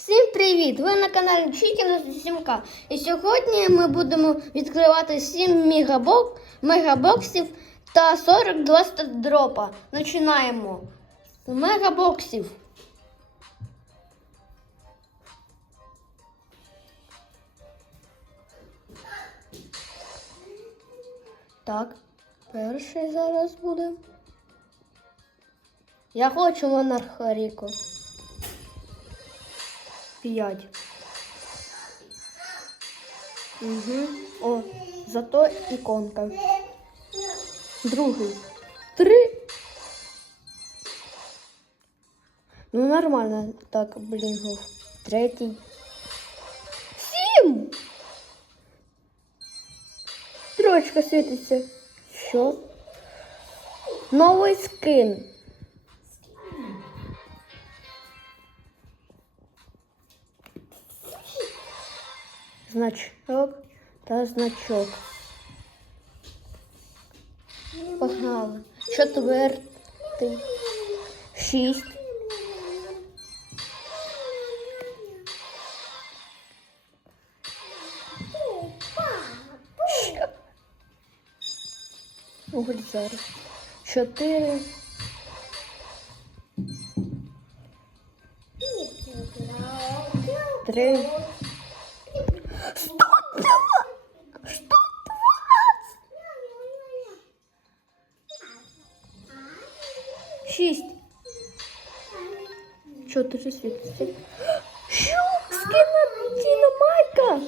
Всім привіт! Ви на каналі Чікіна Сімка. І сьогодні ми будемо відкривати 7 мегабок, мегабоксів та 42 стардропа. Починаємо з мегабоксів. Так, перший зараз буде. Я хочу монарха Ріко. П'ять. Угу. О, зато іконка. Другий. Три. Ну, нормально. Так, блінгов. Третій. Сім! Строчка світиться. Що? Новий скин. Значок та значок. Погнали. Четвертий. Шість. Уголь зараз. Чотири. Три. Шість. Чотири світиться. Що? Скина Тіна Майка?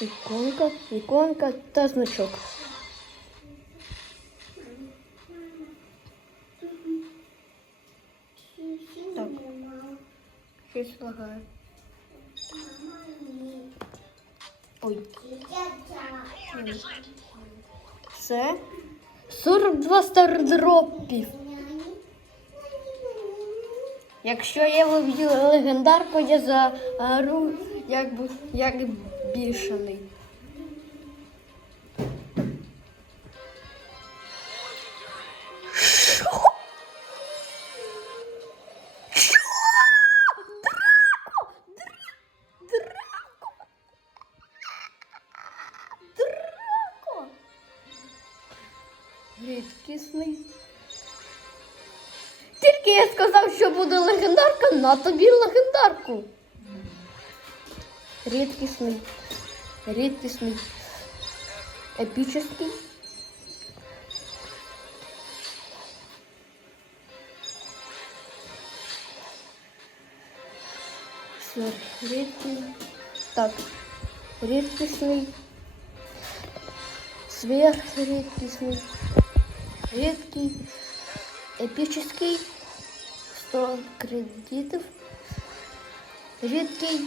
Іконка, іконка та значок. Так. Щось лагає. Ой. Це 42 стардропів. Якщо я виб'ю легендарку, я загару, як, як бішений. Рідкісний. Тільки я сказав, що буде легендарка, на тобі легендарку. Рідкісний. Рідкісний. Епічний. Сверхрідкий. Так. Рідкісний. Сверхрідкісний. Рідкий. Епічний. 100 кредитів. Рідкий.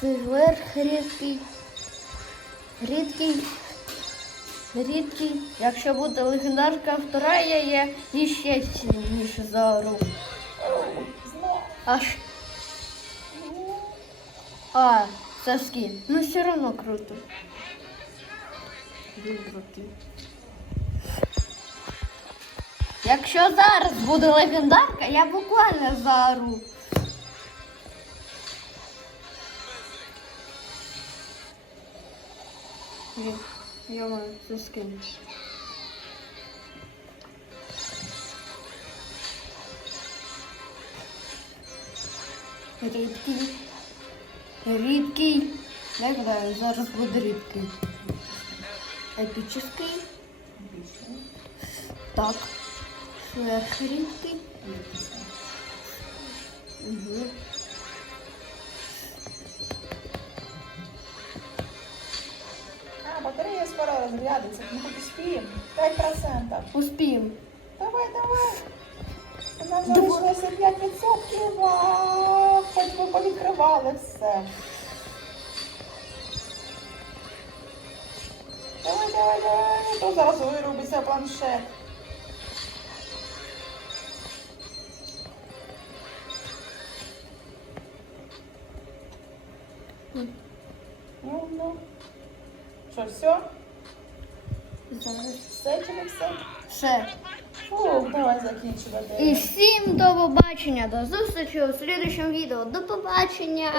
Сверхрідкий. Рідкий. Рідкий. Якщо буде легендарка втора, я є іще сильніше заору. Аж. А, це скін. Ну все одно круто. Вибрати. Якщо зараз буде легендарка, я буквально заору. Маю це скин. Рідкий. Рідкий. Як гадаю, зараз буде рідкий. Епічний. Так. Сверхрідкий. Угу. А, батарея скоро разрядится. Мы хоть успеем. 5%. Успіємо. Давай, давай. У нас залишилося 5%. Вау, Хоч би повідкривали все. Давай, давай, давай. То зараз вирубиться планшет. Ну, ну. Що, все? Все чи не все? Все. Фух, давай закінчувати. І всім до побачення. До зустрічі у слідчому відео. До побачення.